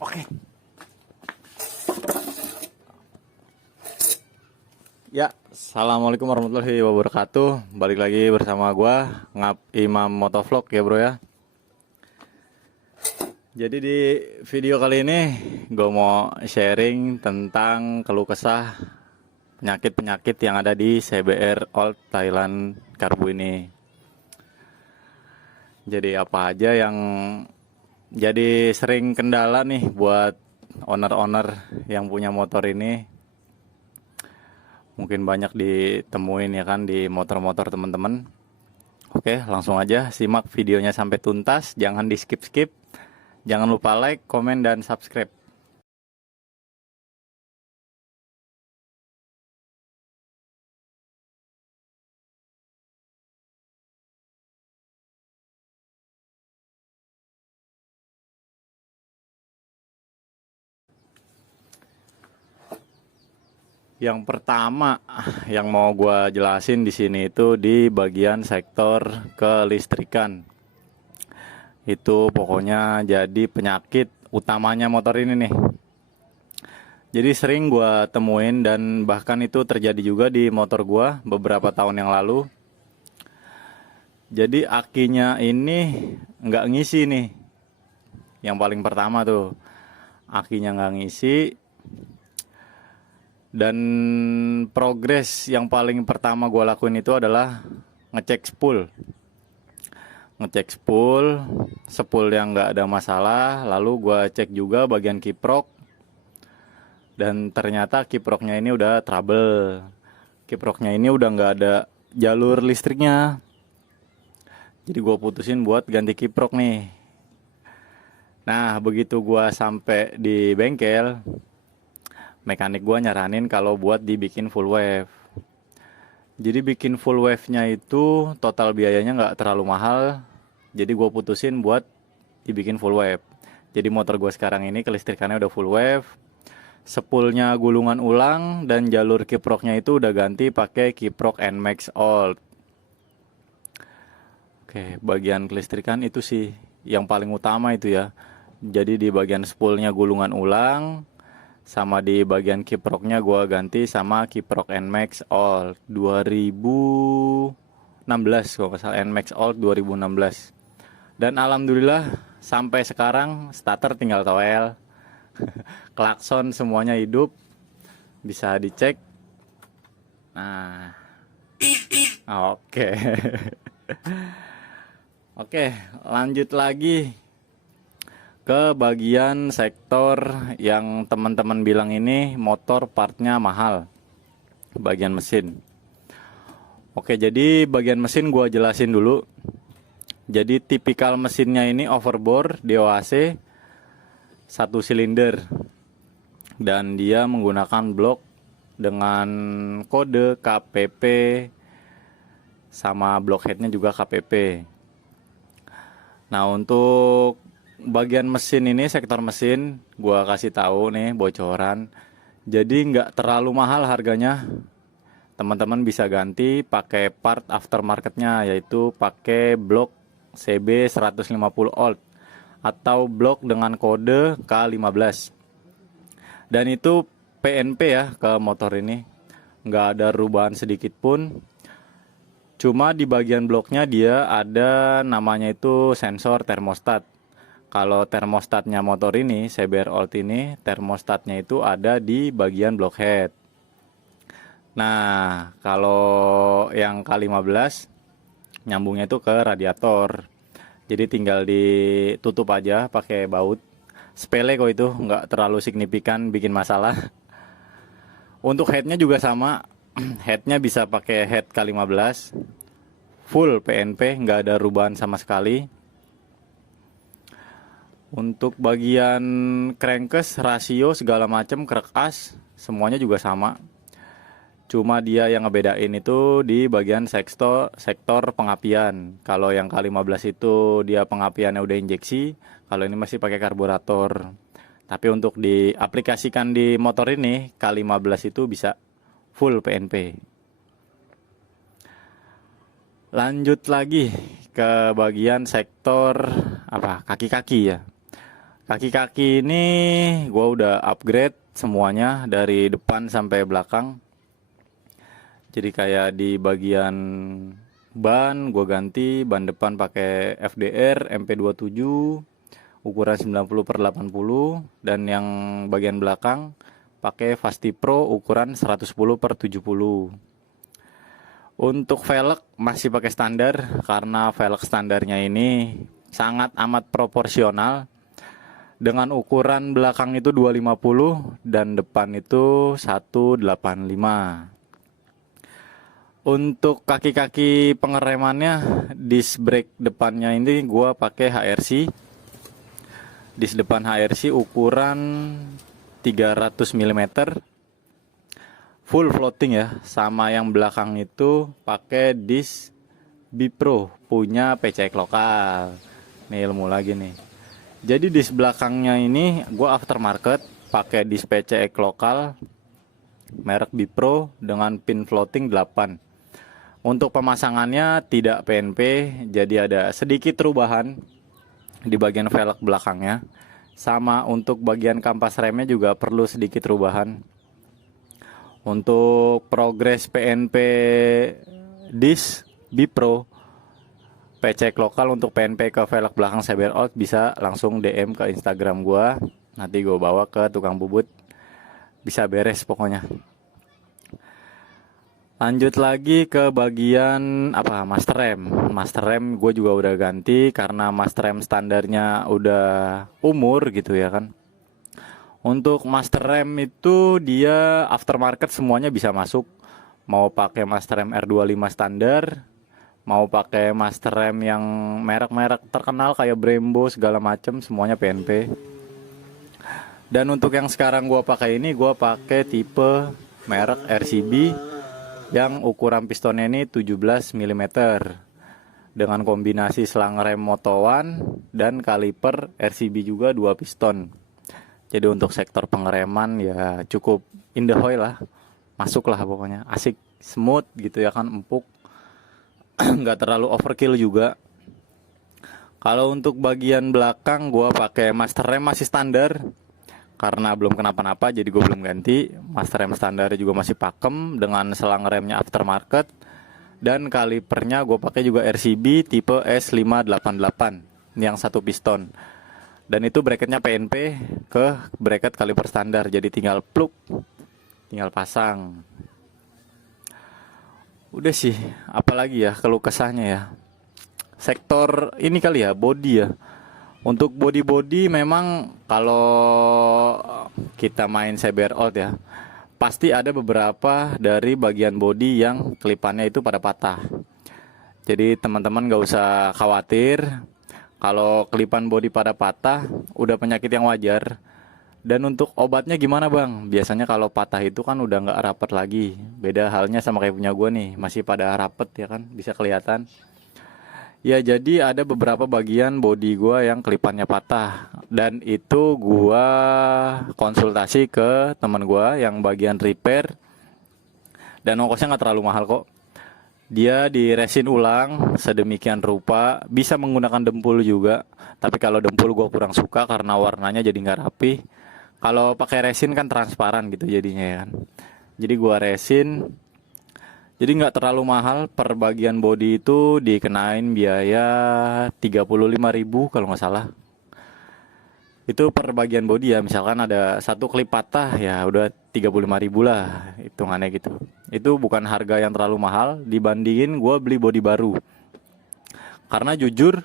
Oke. Ya, assalamualaikum warahmatullahi wabarakatuh. Balik lagi bersama gua Imam Motovlog ya bro ya. Jadi di video kali ini gue mau sharing tentang keluh kesah penyakit-penyakit yang ada di CBR Old Thailand Karbu ini. Jadi apa aja yang jadi sering kendala nih buat owner-owner yang punya motor ini. Mungkin banyak ditemuin ya kan di motor-motor teman-teman. Oke, langsung aja simak videonya sampai tuntas, jangan di skip-skip. Jangan lupa like, komen, dan subscribe. Yang pertama yang mau gua jelasin di sini itu di bagian sektor kelistrikan. Itu pokoknya jadi penyakit utamanya motor ini nih. Jadi sering gua temuin dan bahkan itu terjadi juga di motor gua beberapa tahun yang lalu. Jadi akinya ini nggak ngisi nih. Yang paling pertama tuh akinya nggak ngisi. Dan progres yang paling pertama gue lakuin itu adalah ngecek spool. Ngecek spool yang nggak ada masalah. Lalu gue cek juga bagian kiprok. Dan ternyata kiproknya ini udah trouble. Kiproknya ini udah nggak ada jalur listriknya. Jadi gue putusin buat ganti kiprok nih. Nah begitu gue sampai di bengkel, mekanik gua nyaranin kalau buat dibikin full wave. Jadi bikin full wave-nya itu total biayanya nggak terlalu mahal. Jadi gua putusin buat dibikin full wave. Jadi motor gua sekarang ini kelistrikannya udah full wave. Spoolnya gulungan ulang dan jalur kiproknya itu udah ganti pakai kiprok NMAX Old. Oke, bagian kelistrikan itu sih yang paling utama itu ya. Jadi di bagian spoolnya gulungan ulang. Sama di bagian kiproknya gua ganti sama kiprok NMAX Old 2016 kalau nggak salah, NMAX Old 2016. Dan alhamdulillah sampai sekarang starter tinggal toel. Klakson semuanya hidup. Bisa dicek. Nah. Oke. Oke, lanjut lagi ke bagian sektor yang teman-teman bilang ini motor partnya mahal, bagian mesin. Oke, jadi bagian mesin gua jelasin dulu. Jadi tipikal mesinnya ini overbore DOAC 1 silinder dan dia menggunakan blok dengan kode KPP sama blok headnya juga KPP. Nah untuk bagian mesin ini, sektor mesin, gua kasih tahu nih bocoran. Jadi nggak terlalu mahal harganya. Teman-teman bisa ganti pakai part aftermarketnya, yaitu pakai blok CB 150 old atau blok dengan kode K15. Dan itu PNP ya ke motor ini. Nggak ada perubahan sedikit pun. Cuma di bagian bloknya dia ada namanya itu sensor termostat. Kalau termostatnya motor ini, CBR Old ini, termostatnya itu ada di bagian block head. Nah, kalau yang K15 nyambungnya itu ke radiator. Jadi tinggal ditutup aja pakai baut. Sepele kok itu, nggak terlalu signifikan bikin masalah. Untuk headnya juga sama. Headnya bisa pakai head K15. Full PNP, nggak ada perubahan sama sekali. Untuk bagian crankcase, rasio segala macam, krek as semuanya juga sama. Cuma dia yang ngebedain itu di bagian sektor pengapian. Kalau yang K15 itu dia pengapiannya udah injeksi, kalau ini masih pakai karburator. Tapi untuk diaplikasikan di motor ini, K15 itu bisa full PNP. Lanjut lagi ke bagian sektor kaki-kaki ya. Kaki-kaki ini gua udah upgrade semuanya dari depan sampai belakang. Jadi kayak di bagian ban gua ganti ban depan pakai FDR MP27 ukuran 90/80, dan yang bagian belakang pakai Fasti Pro ukuran 110/70. Untuk velg masih pakai standar karena velg standarnya ini sangat amat proporsional, dengan ukuran belakang itu 250 dan depan itu 185. Untuk kaki-kaki pengeremannya, disc brake depannya ini gua pakai HRC. Disc depan HRC ukuran 300 mm, full floating ya. Sama yang belakang itu pakai disc Bipro punya PCX lokal. Nih ilmu lagi nih. Jadi disc belakangnya ini gua aftermarket pakai disc PCX lokal merek Bipro dengan pin floating 8. Untuk pemasangannya tidak PNP, jadi ada sedikit perubahan di bagian velg belakangnya. Sama untuk bagian kampas remnya juga perlu sedikit perubahan. Untuk progres PNP disc Bipro PCX lokal untuk PNP ke velg belakang Saber Out bisa langsung DM ke Instagram gua. Nanti gua bawa ke tukang bubut. Bisa beres pokoknya. Lanjut lagi ke bagian master rem. Master rem gue juga udah ganti karena master rem standarnya udah umur gitu ya kan. Untuk master rem itu dia aftermarket semuanya bisa masuk. Mau pakai master rem R25 standar, mau pakai master rem yang merek-merek terkenal kayak Brembo segala macem, semuanya PNP. Dan untuk yang sekarang gue pakai ini, gue pakai tipe merek RCB yang ukuran pistonnya ini 17 mm dengan kombinasi selang rem Moto One dan kaliper RCB juga 2 piston. Jadi untuk sektor pengereman ya cukup in the hoy lah, masuk lah pokoknya, asik, smooth gitu ya kan, empuk, nggak terlalu overkill juga. Kalau untuk bagian belakang gua pakai master rem masih standar karena belum kenapa-napa, jadi gue belum ganti. Master rem standarnya juga masih pakem dengan selang remnya aftermarket, dan kalipernya gue pakai juga RCB tipe S588 yang 1 piston, dan itu bracketnya PNP ke bracket kaliper standar, jadi tinggal plug, tinggal pasang. Udah sih, apalagi ya keluh kesahnya ya, sektor ini kali ya, body ya. Untuk body memang kalau kita main Saber Out ya, pasti ada beberapa dari bagian body yang kelipannya itu pada patah. Jadi teman-teman gak usah khawatir kalau kelipan body pada patah, udah penyakit yang wajar. Dan untuk obatnya gimana bang? Biasanya kalau patah itu kan udah gak rapet lagi. Beda halnya sama kayak punya gue nih, masih pada rapet ya kan, bisa kelihatan. Ya jadi ada beberapa bagian body gua yang kelipannya patah, dan itu gua konsultasi ke teman gua yang bagian repair, dan ongkosnya nggak terlalu mahal kok. Dia diresin ulang sedemikian rupa, bisa menggunakan dempul juga. Tapi kalau dempul gua kurang suka karena warnanya jadi nggak rapi. Kalau pakai resin kan transparan gitu jadinya ya kan. Jadi gua resin. Jadi nggak terlalu mahal, per bagian body itu dikenain biaya 35.000 kalau nggak salah. Itu per bagian body ya, misalkan ada satu klip patah ya udah 35.000 lah hitungannya gitu. Itu bukan harga yang terlalu mahal dibandingin gue beli body baru. Karena jujur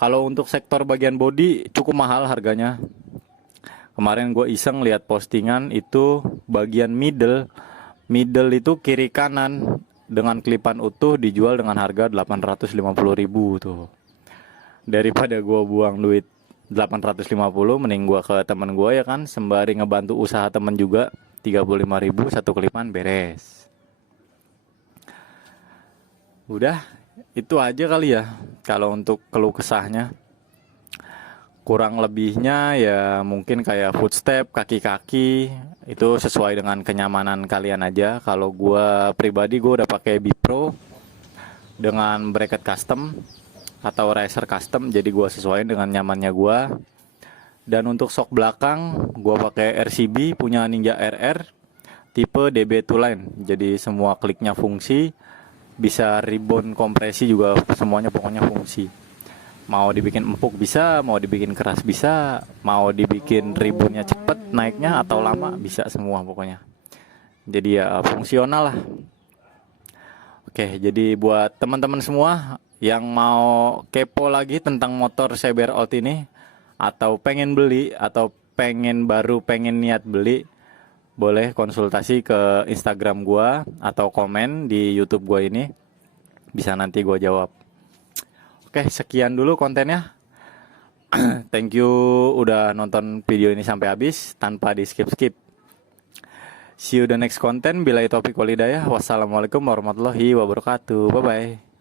kalau untuk sektor bagian body cukup mahal harganya. Kemarin gue iseng lihat postingan itu bagian middle itu kiri kanan dengan kelipan utuh dijual dengan harga 850.000 tuh. Daripada gua buang duit 850, mending gua ke temen gua ya kan, sembari ngebantu usaha temen juga. 35.000 satu kelipan beres. Udah, itu aja kali ya kalau untuk keluh kesahnya. Kurang lebihnya ya mungkin kayak footstep, kaki-kaki itu sesuai dengan kenyamanan kalian aja. Kalau gua pribadi gua udah pakai Bipro dengan bracket custom atau racer custom, jadi gua sesuaiin dengan nyamannya gua. Dan untuk sok belakang gua pakai RCB punya Ninja RR tipe DB2 line. Jadi semua kliknya fungsi, bisa ribbon kompresi juga, semuanya pokoknya fungsi. Mau dibikin empuk bisa, mau dibikin keras bisa, mau dibikin ribbonnya cepet naiknya atau lama bisa semua pokoknya. Jadi ya fungsional lah. Oke, jadi buat teman-teman semua yang mau kepo lagi tentang motor CBR Out ini, atau pengen beli, atau pengen niat beli, boleh konsultasi ke Instagram gua atau komen di YouTube gua ini, bisa nanti gua jawab. Oke, sekian dulu kontennya. Thank you udah nonton video ini sampai habis tanpa di skip-skip. See you the next content. Billahi taufiq wal hidayah. Wassalamualaikum warahmatullahi wabarakatuh. Bye bye.